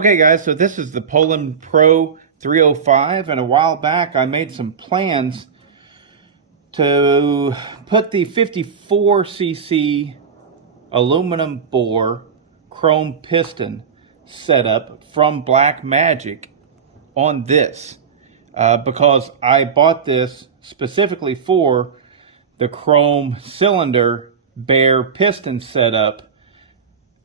Okay guys, so this is the Poulan Pro 305, and a while back I made some plans to put the 54cc aluminum bore chrome piston setup from Black Magic on this because I bought this specifically for the chrome cylinder bare piston setup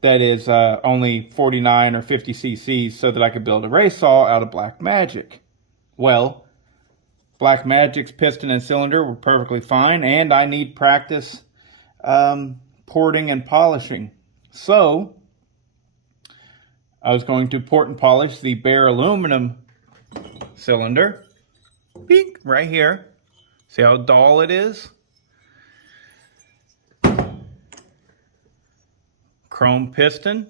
that is only 49 or 50 cc's so that I could build a race saw out of Black Magic. Well, Black Magic's piston and cylinder were perfectly fine, and I need practice porting and polishing. So I was going to port and polish the bare aluminum cylinder. Beep, right here. See how dull it is? Chrome piston.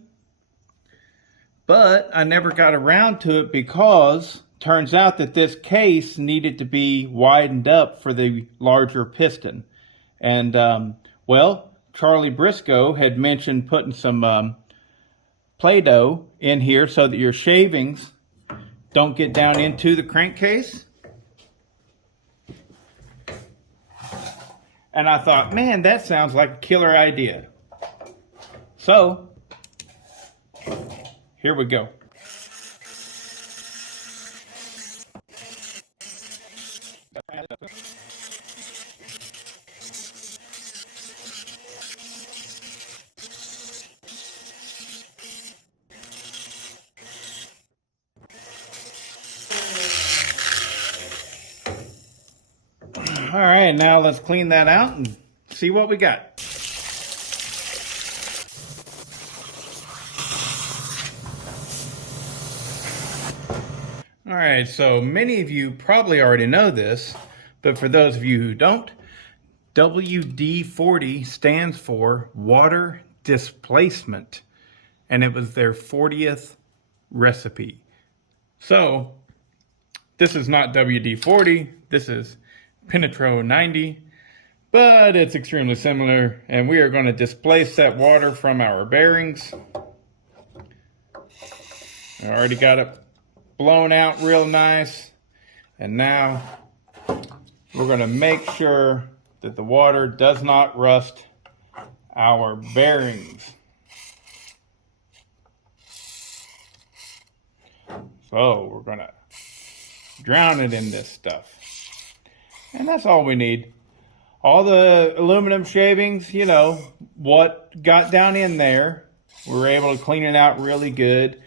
But I never got around to it because turns out that this case needed to be widened up for the larger piston. And well, Charlie Briscoe had mentioned putting some Play-Doh in here so that your shavings don't get down into the crankcase. And I thought, man, that sounds like a killer idea. So, here we go. All right, now let's clean that out and see what we got. All right, so many of you probably already know this, but for those of you who don't, WD-40 stands for water displacement, and it was their 40th recipe. So this is not WD-40, this is Penetro 90, but it's extremely similar, and we are going to displace that water from our bearings. I already got it blown out real nice, and now we're going to make sure that the water does not rust our bearings. So we're going to drown it in this stuff, and that's all we need. All the aluminum shavings, you know, what got down in there, we were able to clean it out really good.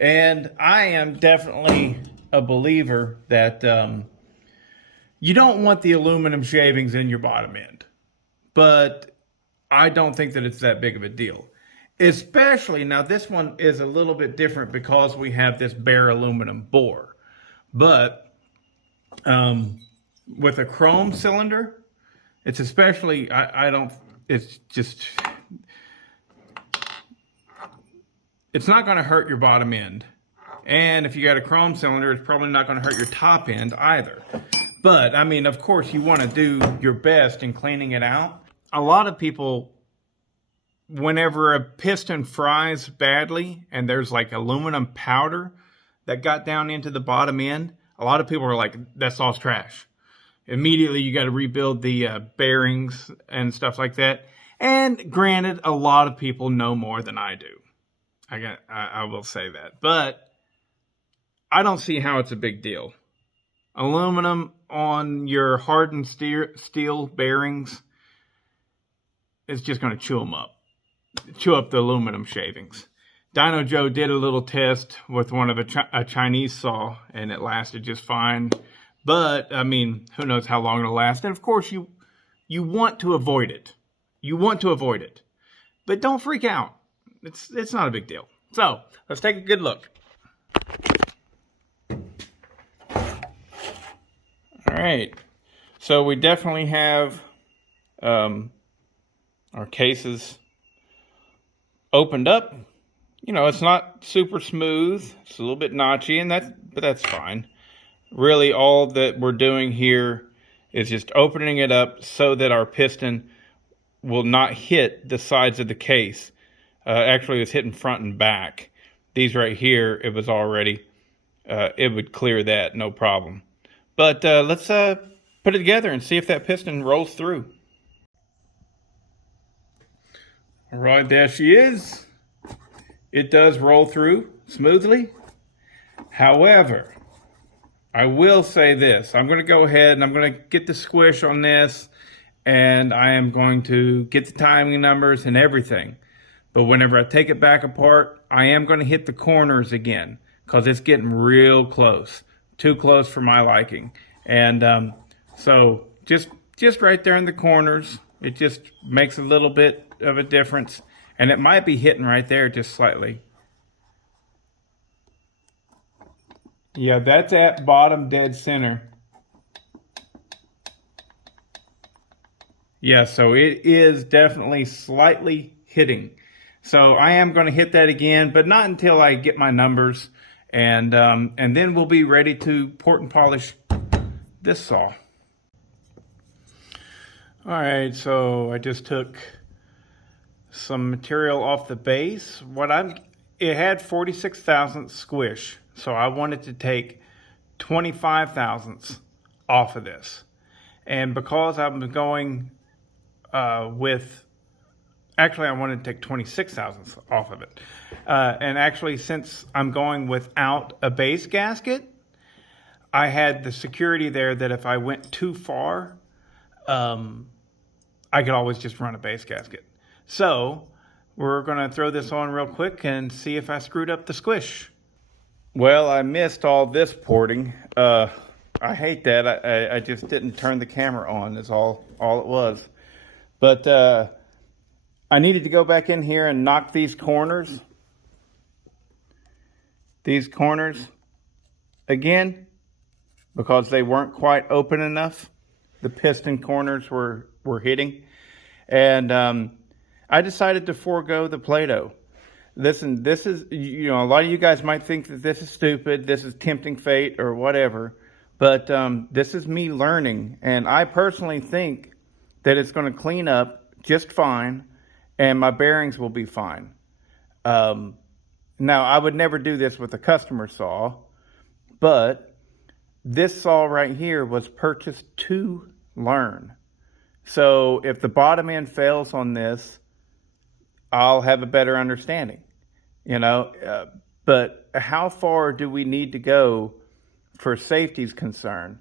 And I am definitely a believer that you don't want the aluminum shavings in your bottom end. But I don't think that it's that big of a deal. Especially, now this one is a little bit different because we have this bare aluminum bore. But with a chrome cylinder, it's especially, it's not going to hurt your bottom end. And if you got a chrome cylinder, it's probably not going to hurt your top end either. But, I mean, of course, you want to do your best in cleaning it out. A lot of people, whenever a piston fries badly and there's like aluminum powder that got down into the bottom end, a lot of people are like, that saw's trash. Immediately, you got to rebuild the bearings and stuff like that. And granted, a lot of people know more than I do. I will say that, but I don't see how it's a big deal. Aluminum on your hardened steel bearings is just going to chew them up. Chew up the aluminum shavings. Dino Joe did a little test with one of a Chinese saw, and it lasted just fine. But, I mean, who knows how long it'll last. And, of course, you want to avoid it. You want to avoid it. But don't freak out. It's not a big deal. So, let's take a good look. All right. So, we definitely have our cases opened up. You know, it's not super smooth. It's a little bit notchy, but that's fine. Really, all that we're doing here is just opening it up so that our piston will not hit the sides of the case. Actually, it's hitting front and back. these right here, it was already, it would clear that, no problem. But let's put it together and see if that piston rolls through. All right, there she is. It does roll through smoothly. However, I will say this. I'm going to go ahead and I'm going to get the squish on this, and I am going to get the timing numbers and everything. But whenever I take it back apart, I am going to hit the corners again because it's getting real close. Too close for my liking. And so just right there in the corners, it just makes a little bit of a difference. And it might be hitting right there just slightly. Yeah, that's at bottom dead center. Yeah, so it is definitely slightly hitting. So I am going to hit that again, but not until I get my numbers. And then we'll be ready to port and polish this saw. All right, so I just took some material off the base. It had 46 thousandths squish, so I wanted to take 25 thousandths off of this. And because I'm going actually I wanted to take 26 thousandths off of it. And actually, since I'm going without a base gasket, I had the security there that if I went too far, I could always just run a base gasket. So we're going to throw this on real quick and see if I screwed up the squish. Well, I missed all this porting. I hate that. I just didn't turn the camera on is all it was. But I needed to go back in here and knock these corners again because they weren't quite open enough. The piston corners were hitting. And I decided to forego the Play-Doh. This is, a lot of you guys might think that this is stupid, this is tempting fate or whatever, but this is me learning, and I personally think that it's going to clean up just fine, and my bearings will be fine. Now, I would never do this with a customer saw, but this saw right here was purchased to learn. So if the bottom end fails on this, I'll have a better understanding, but how far do we need to go for safety's concern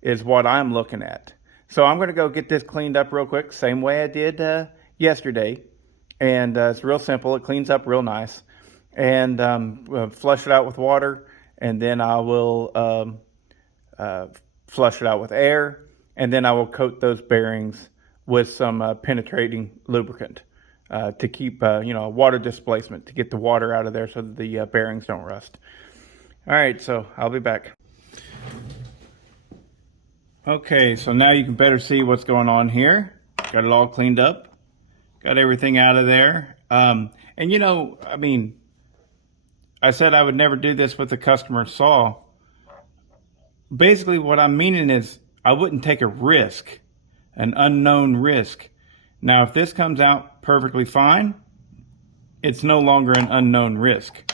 is what I'm looking at. So I'm going to go get this cleaned up real quick, same way I did yesterday. And it's real simple. It cleans up real nice. And flush it out with water. And then I will flush it out with air. And then I will coat those bearings with some penetrating lubricant to keep, water displacement, to get the water out of there so that the bearings don't rust. All right, so I'll be back. Okay, so now you can better see what's going on here. Got it all cleaned up. Got everything out of there. And I said I would never do this with a customer saw. Basically, what I'm meaning is I wouldn't take a risk, an unknown risk. Now, if this comes out perfectly fine, it's no longer an unknown risk.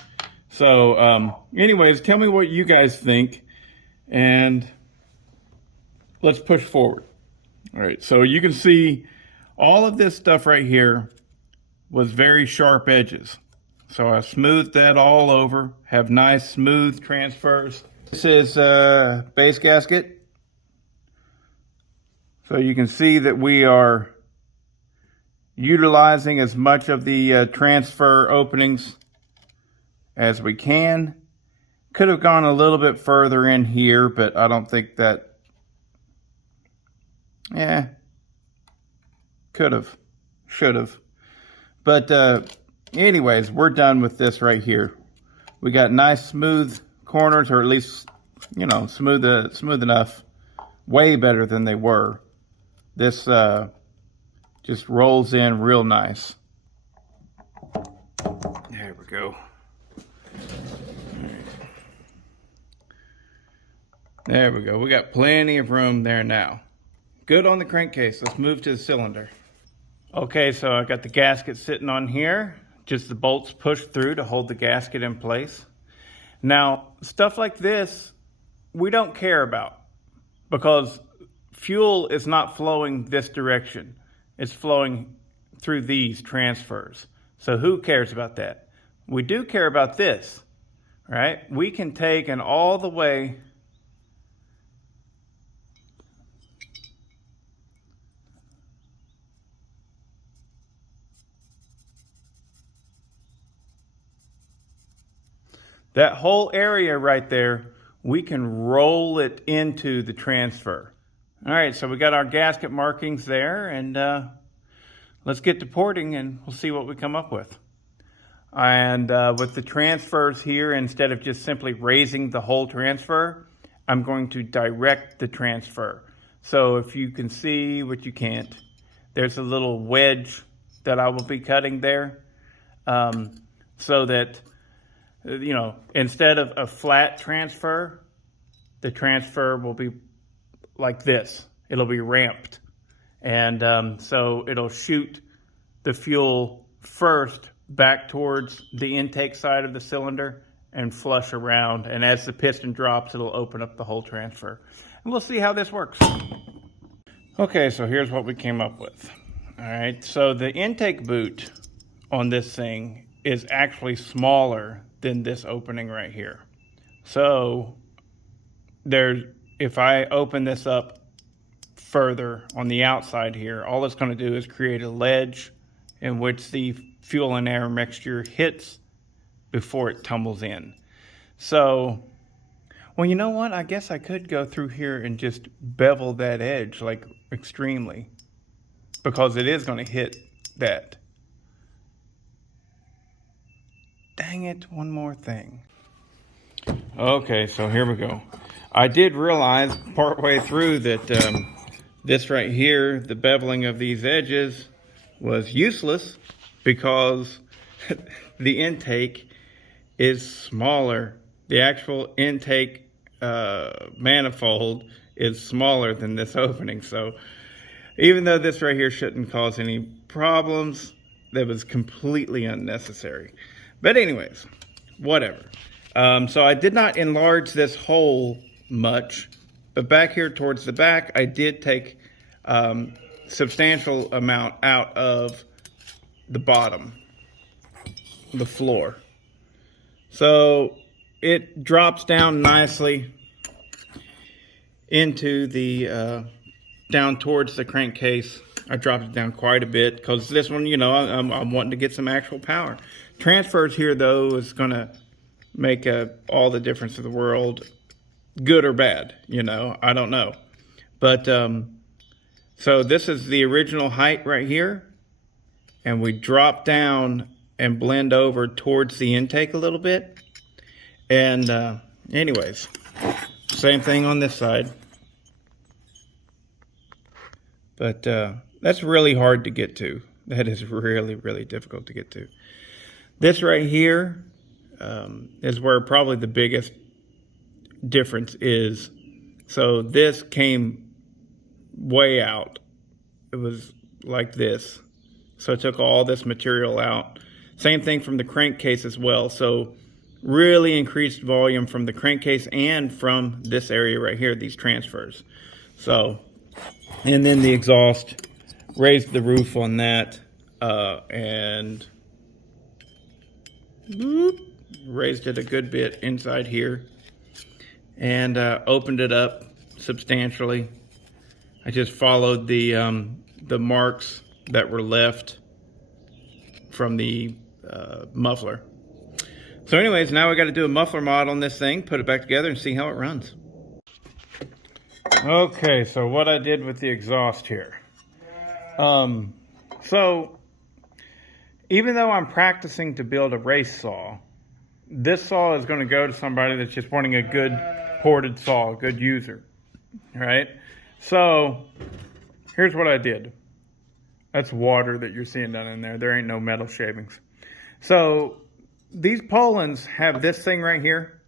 So, anyways, tell me what you guys think, and let's push forward. All right, so you can see all of this stuff right here was very sharp edges. So I smoothed that all over, have nice smooth transfers. This is base gasket. So you can see that we are utilizing as much of the transfer openings as we can. Could have gone a little bit further in here, but I don't think that, could have, should have. But anyways, we're done with this right here. We got nice smooth corners, or at least, smooth enough, way better than they were. This just rolls in real nice. There we go. There we go. We got plenty of room there now. Good on the crankcase. Let's move to the cylinder. Okay, so I got the gasket sitting on here. just the bolts pushed through to hold the gasket in place. Now, stuff like this, we don't care about because fuel is not flowing this direction. It's flowing through these transfers. So who cares about that? We do care about this, right? We can take and all the way that whole area right there, we can roll it into the transfer. All right, so we got our gasket markings there, and let's get to porting and we'll see what we come up with. And with the transfers here, instead of just simply raising the whole transfer, I'm going to direct the transfer. So if you can see, what you can't, there's a little wedge that I will be cutting there, so that, you know, instead of a flat transfer, the transfer will be like this. It'll be ramped. And so it'll shoot the fuel first back towards the intake side of the cylinder and flush around. And as the piston drops, it'll open up the whole transfer. And we'll see how this works. Okay, so here's what we came up with. All right, so the intake boot on this thing is actually smaller than this opening right here. So if I open this up further on the outside here, all it's going to do is create a ledge in which the fuel and air mixture hits before it tumbles in. So, well, you know what? I guess I could go through here and just bevel that edge like extremely, because it is going to hit that. Dang it, one more thing. Okay, so here we go. I did realize partway through that this right here, the beveling of these edges, was useless because the intake is smaller. The actual intake manifold is smaller than this opening. So even though this right here shouldn't cause any problems, that was completely unnecessary. But anyways, whatever. So I did not enlarge this hole much, but back here towards the back, I did take substantial amount out of the bottom, the floor. So it drops down nicely into the, down towards the crankcase. I dropped it down quite a bit because this one, you know, I'm wanting to get some actual power. Transfers here, though, is going to make all the difference in the world, good or bad, you know, I don't know. But, so this is the original height right here, and we drop down and blend over towards the intake a little bit. And anyways, same thing on this side. But that's really hard to get to. That is really, really difficult to get to. This right here is where probably the biggest difference is. So this came way out. It was like this. So I took all this material out. Same thing from the crankcase as well. So really increased volume from the crankcase and from this area right here, these transfers. So, and then the exhaust, raised the roof on that, and raised it a good bit inside here, and opened it up substantially. I just followed the marks that were left from the muffler. So anyways, now we got to do a muffler mod on this thing, put it back together and see how it runs. Okay, so what I did with the exhaust here. So even though I'm practicing to build a race saw, this saw is going to go to somebody that's just wanting a good ported saw, a good user, right? So here's what I did. That's water that you're seeing down in there. There ain't no metal shavings. So these Poulans have this thing right here.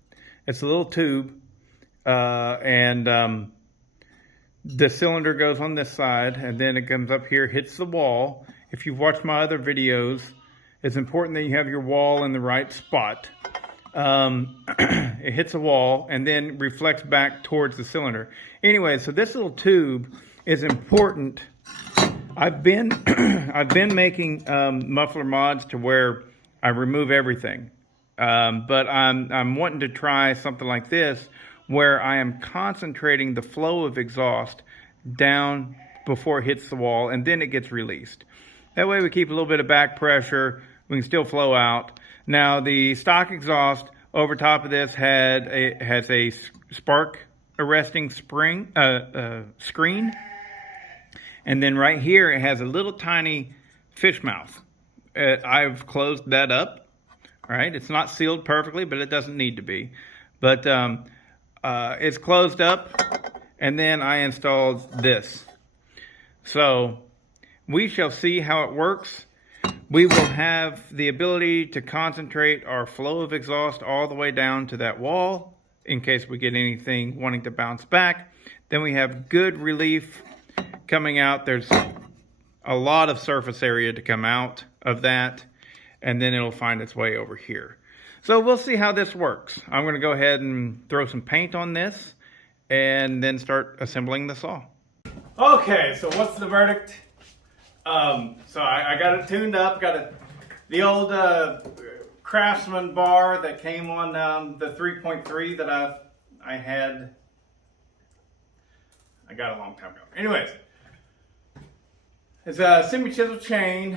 It's a little tube, and the cylinder goes on this side, and then it comes up here, hits the wall. If you've watched my other videos, it's important that you have your wall in the right spot. It hits a wall and then reflects back towards the cylinder. Anyway, so this little tube is important. I've been making muffler mods to where I remove everything, but I'm wanting to try something like this where I am concentrating the flow of exhaust down before it hits the wall, and then it gets released. That way we keep a little bit of back pressure. We can still flow out. Now the stock exhaust over top of this has a spark arresting screen, and then right here it has a little tiny fish mouth. I've closed that up. All right, it's not sealed perfectly, but it doesn't need to be. But it's closed up, and then I installed this. So we shall see how it works. We will have the ability to concentrate our flow of exhaust all the way down to that wall in case we get anything wanting to bounce back. Then we have good relief coming out. There's a lot of surface area to come out of that, and then it'll find its way over here. So we'll see how this works. I'm going to go ahead and throw some paint on this and then start assembling the saw. Okay, so what's the verdict? So I got it tuned up, got the old Craftsman bar that came on the 3.3 that I got a long time ago. Anyways, it's a semi-chisel chain,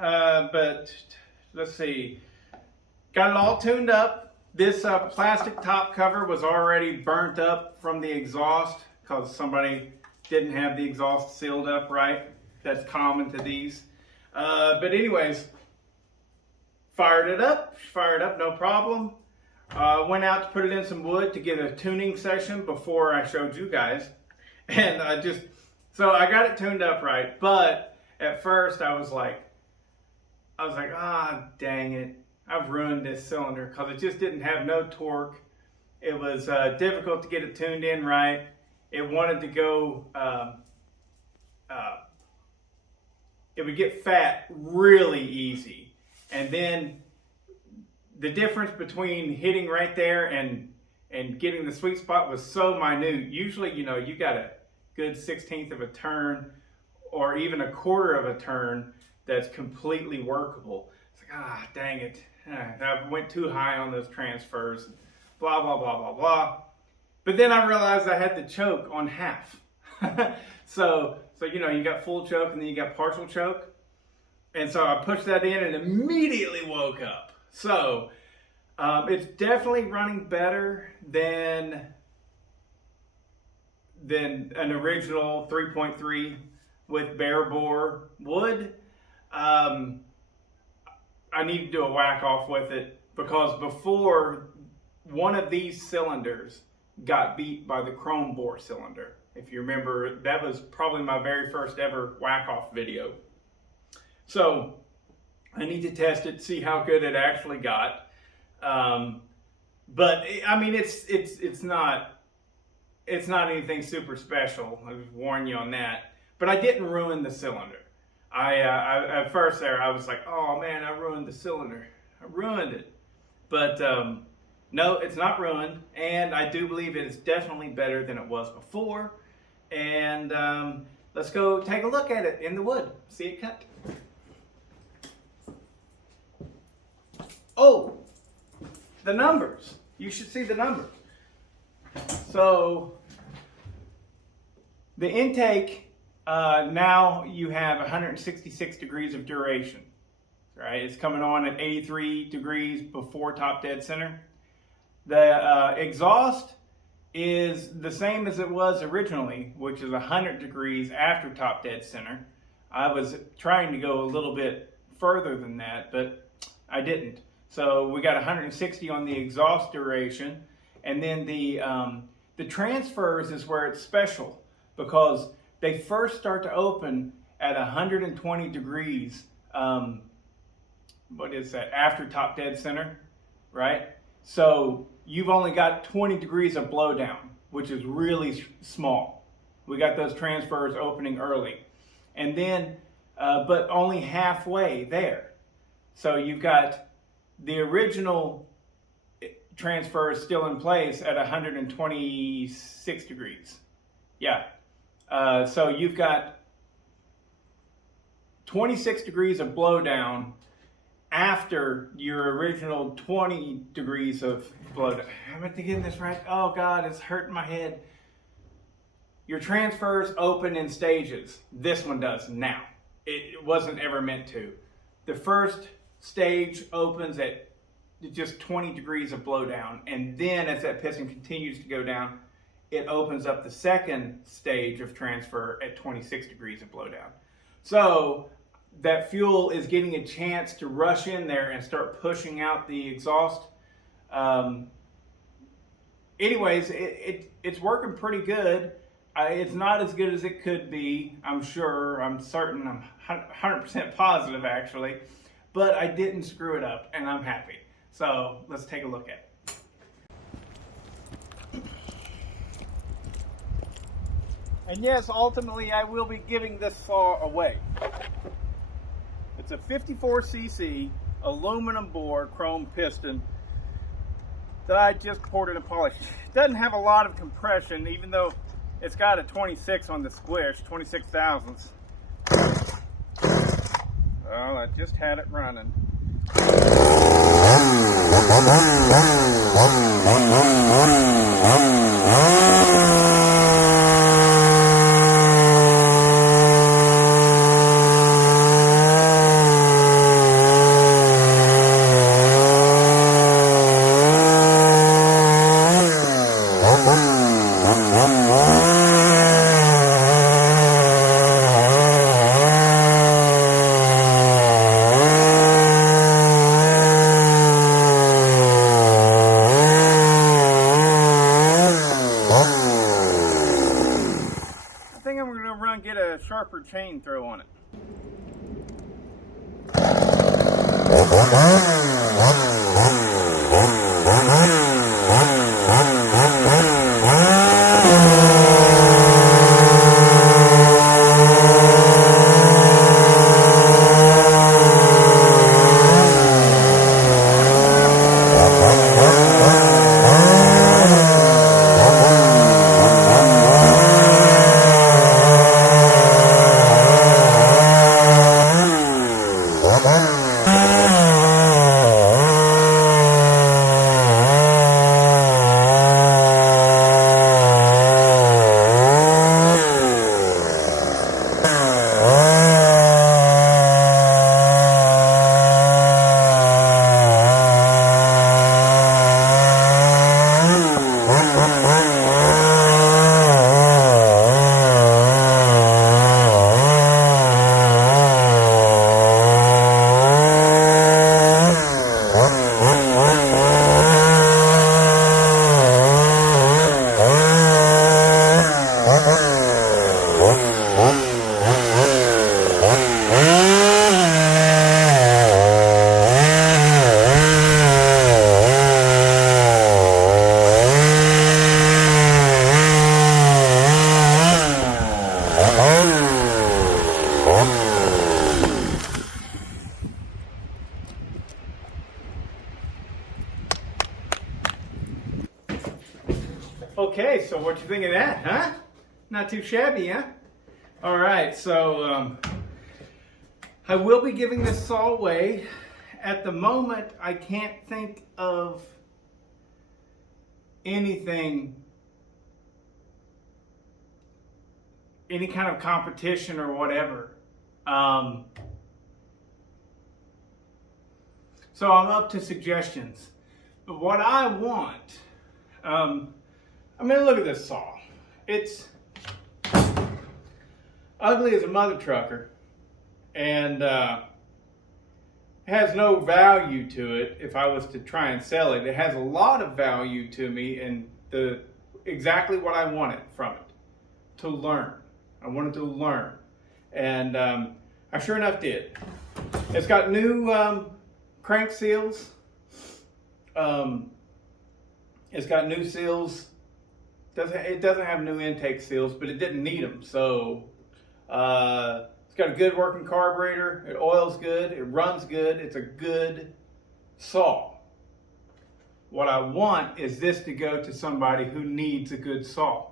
but let's see, got it all tuned up. This plastic top cover was already burnt up from the exhaust because somebody didn't have the exhaust sealed up right. That's common to these. But anyways, fired it up, no problem. Went out to put it in some wood to get a tuning session before I showed you guys. And so I got it tuned up right. But at first I was like, dang it. I've ruined this cylinder because it just didn't have no torque. It was difficult to get it tuned in right. It wanted to go, it would get fat really easy. And then the difference between hitting right there and getting the sweet spot was so minute. Usually, you know, you got a good 1/16 of a turn or even a 1/4 of a turn that's completely workable. It's like, dang it. I went too high on those transfers, blah, blah, blah, blah, blah. But then I realized I had the choke on half. So you know, you got full choke and then you got partial choke. And so I pushed that in and immediately woke up. So it's definitely running better than an original 3.3 with bare bore wood. I need to do a whack off with it because before, one of these cylinders got beat by the chrome bore cylinder. If you remember, that was probably my very first ever whack off video. So I need to test it, see how good it actually got. But I mean, it's not anything super special. I just warn you on that. But I didn't ruin the cylinder. I at first there I was like, oh man, I ruined the cylinder. I ruined it. But no, it's not ruined, and I do believe it is definitely better than it was before. And let's go take a look at it in the wood. See it cut. Oh, the numbers. You should see the numbers. So the intake, now you have 166 degrees of duration. Right? It's coming on at 83 degrees before top dead center. The exhaust is the same as it was originally, which is 100 degrees after top dead center. I was trying to go a little bit further than that, but I didn't. So we got 160 on the exhaust duration, and then the transfers is where it's special because they first start to open at 120 degrees. What is that? After top dead center, right? So you've only got 20 degrees of blowdown, which is really small. We got those transfers opening early. And then, but only halfway there. So you've got the original transfer is still in place at 126 degrees. Yeah. So you've got 26 degrees of blowdown after your original 20 degrees of blowdown. Am I getting this right? Oh God, it's hurting my head. Your transfers open in stages. This one does now. It wasn't ever meant to. The first stage opens at just 20 degrees of blowdown, and then as that piston continues to go down, it opens up the second stage of transfer at 26 degrees of blowdown. So that fuel is getting a chance to rush in there and start pushing out the exhaust. Anyways, it's working pretty good. It's not as good as it could be, I'm sure. I'm certain. I'm 100% positive, actually. But I didn't screw it up, and I'm happy. So let's take a look at it. And yes, ultimately, I will be giving this saw away. It's a 54cc aluminum bore chrome piston that I just poured in and polished. It doesn't have a lot of compression, even though it's got a 26 on the squish, 26 thousandths. Well, I just had it running. I think I'm going to get a sharper chain throw on it. Okay, so what you think of that, huh? Not too shabby, huh? All right, so I will be giving this saw away. At the moment, I can't think of anything, any kind of competition or whatever. So I'm up to suggestions. But what I want, I mean, look at this saw. It's ugly as a mother trucker, and has no value to it. If I was to try and sell it, it has a lot of value to me, and exactly what I wanted from it, to learn. I wanted to learn, and I sure enough did. It's got new crank seals. It's got new seals. It doesn't have new intake seals, but it didn't need them. So it's It's got a good working carburetor. It oils good. It runs good. It's a good saw. What I want is this to go to somebody who needs a good saw.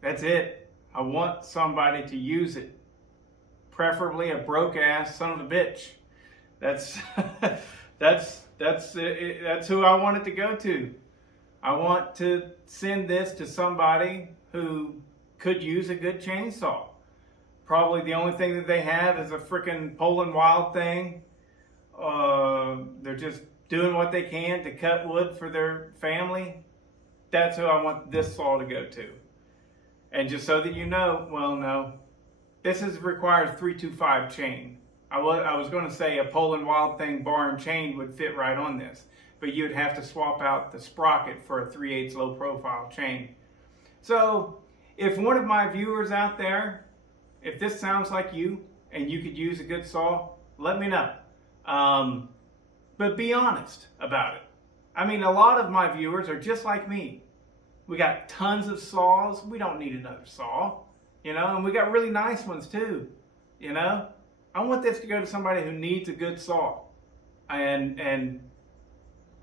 That's it. I want somebody to use it. Preferably a broke ass son of a bitch. That's that's who I want it to go to. I want to send this to somebody who could use a good chainsaw. Probably the only thing that they have is a freaking Poulan wild thing. They're just doing what they can to cut wood for their family. That's who I want this saw to go to. And just so that you know, well, no, this requires 325 chain. I was going to say a Poulan wild thing bar and chain would fit right on this, but you'd have to swap out the sprocket for a 3/8 low profile chain. So if one of my viewers out there, if this sounds like you and you could use a good saw, let me know. But be honest about it. I mean, a lot of my viewers are just like me. We got tons of saws. We don't need another saw, you know, and we got really nice ones too, you know. I want this to go to somebody who needs a good saw and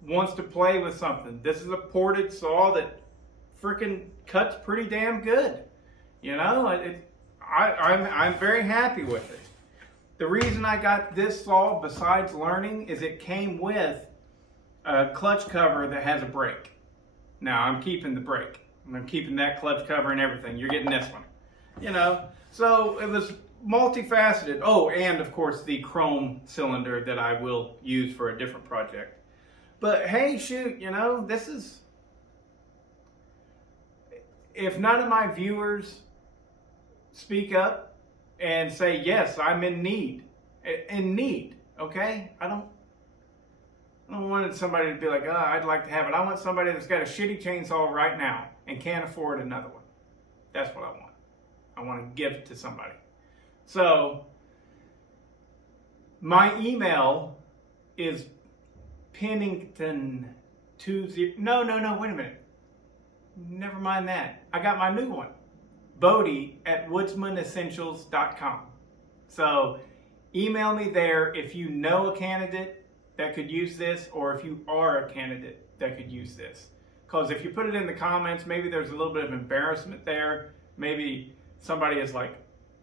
wants to play with something. This is a ported saw that freaking cuts pretty damn good, you know. I'm very happy with it. The reason I got this saw, besides learning, is it came with a clutch cover that has a brake. Now, I'm keeping the brake. I'm keeping that clutch cover and everything. You're getting this one. You know, so it was multifaceted. Oh, and of course the chrome cylinder that I will use for a different project. But hey, shoot, you know, this is... If none of my viewers speak up and say, yes, I'm in need, okay? I don't want somebody to be like, oh, I'd like to have it. I want somebody that's got a shitty chainsaw right now and can't afford another one. That's what I want. I want to give it to somebody. So, my email is Pennington20... No, wait a minute. Never mind that. I got my new one. Bodie@woodsmanessentials.com. So, email me there if you know a candidate that could use this, or if you are a candidate that could use this. Because if you put it in the comments, maybe there's a little bit of embarrassment there. Maybe somebody is like,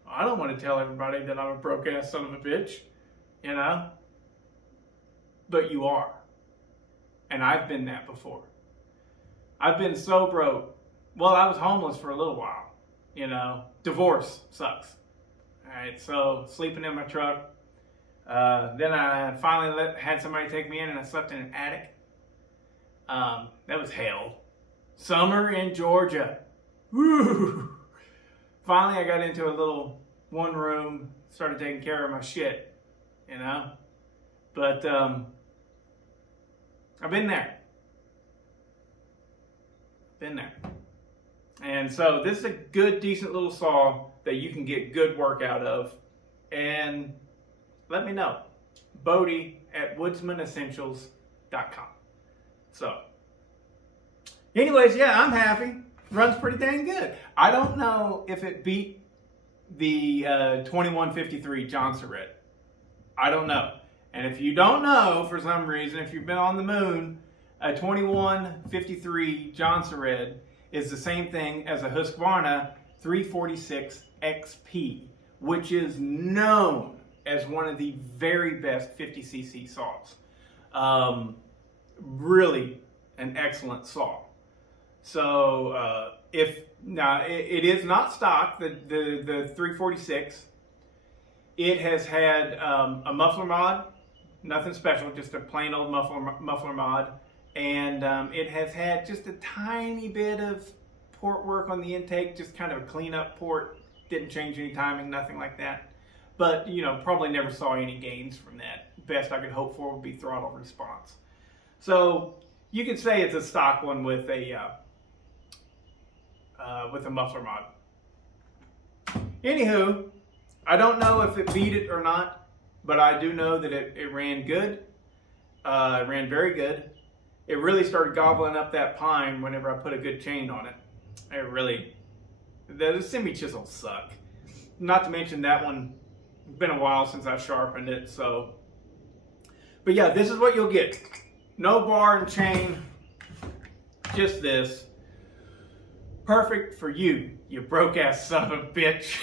I don't want to tell everybody that I'm a broke ass son of a bitch, you know? But you are. And I've been that before. I've been so broke. Well, I was homeless for a little while, you know? Divorce sucks. All right, so sleeping in my truck. Then I finally had somebody take me in, and I slept in an attic. That was hell. Summer in Georgia. Woo! Finally, I got into a little one room, started taking care of my shit, you know? But I've been there. And so this is a good, decent little saw that you can get good work out of. And let me know. Bodie@woodsmanessentials.com. So, anyways, yeah, I'm happy. Runs pretty dang good. I don't know if it beat the 2153 Johnson Red. I don't know. And if you don't know, for some reason, if you've been on the moon, a 2153 Johnson Red is the same thing as a Husqvarna 346 XP, which is known as one of the very best 50cc saws. Really an excellent saw. So now it is not stock, the 346. It has had a muffler mod, nothing special, just a plain old muffler mod. And it has had just a tiny bit of port work on the intake, just kind of a cleanup port. Didn't change any timing, nothing like that. But, you know, probably never saw any gains from that. Best I could hope for would be throttle response. So you could say it's a stock one with a muffler mod. Anywho, I don't know if it beat it or not, but I do know that it ran good. It ran very good. It really started gobbling up that pine whenever I put a good chain on it. It really The semi-chisels suck. Not to mention that one, it's been a while since I sharpened it, so. But yeah, this is what you'll get. No bar and chain, just this. Perfect for you, you broke ass son of a bitch.